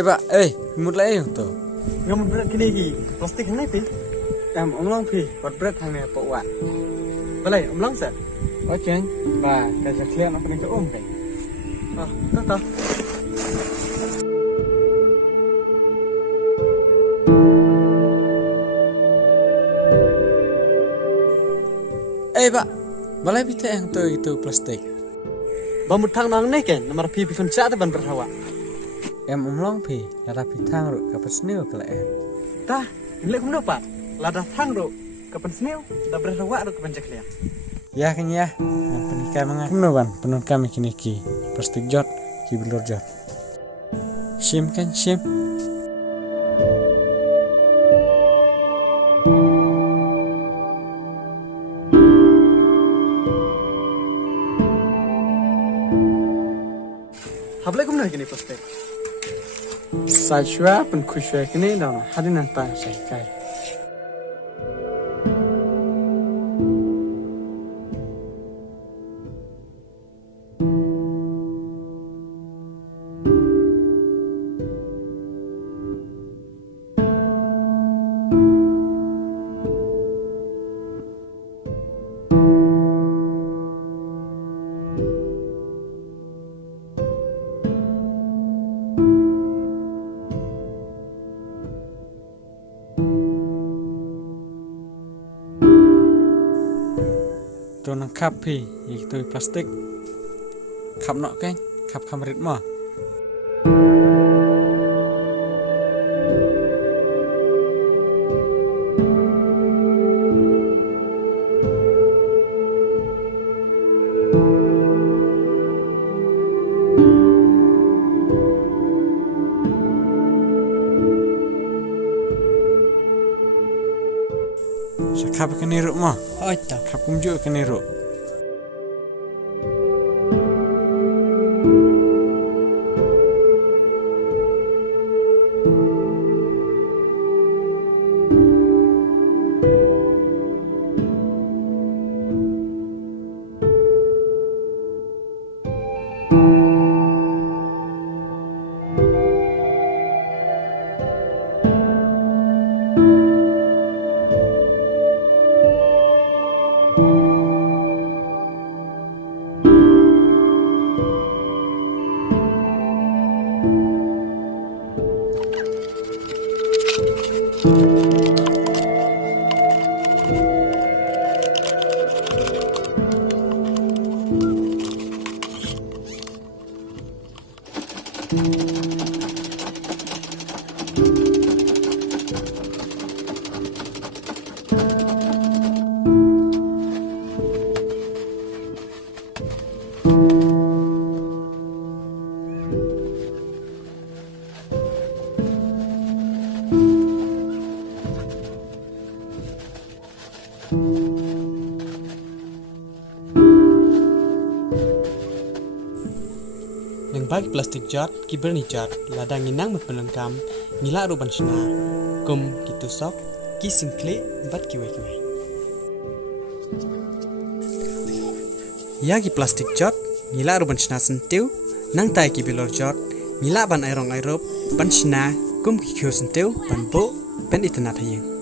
Pak, một lẽ tuh. Ngâm berat kini lagi, plastik yang naik pi. Omlong pi, buat berat hang ni bawa. Balai, omlong sah. Oke, bah, kita clear apa nih ke pi. Tak. Pak, balai pita yang tuh itu plastik. Bamut thang nang naik kan, nomor pi pun cat ban berhawa. Omlong pi, Lada pitang ruk kapan seniu kalau Tah, ini kum lupa. Lada thang ro, kapan seniu, dah berhawa ro kapan ceklia. Ya kan ya, penikah mangan. Kumno ban, penun kami kini ki plastik jot, ki belur jot. Sim kan sim. Hablai kum nak kini plastik. Sajwa pun khusyuk kini dah, hari nanti saya kai. Tuh nang kapi, itu plastik. Kap nok kan, kap kamerit mah. Kap keniruk mah. Oh tak. Kap kumjuk keniruk. Bagi plastik jat, kiberni jat, lada nginang met Pyndonkam, ngila ruban shina, kum gitu sok, ki singkle, bat kiwai. Ya ki plastik jat, ngila ruban shina sentiu, nang tai ki bilor jat, ngila ban airong airop, ban shina, kum ki kyo sentiu, ban bo, ben itana thayeng.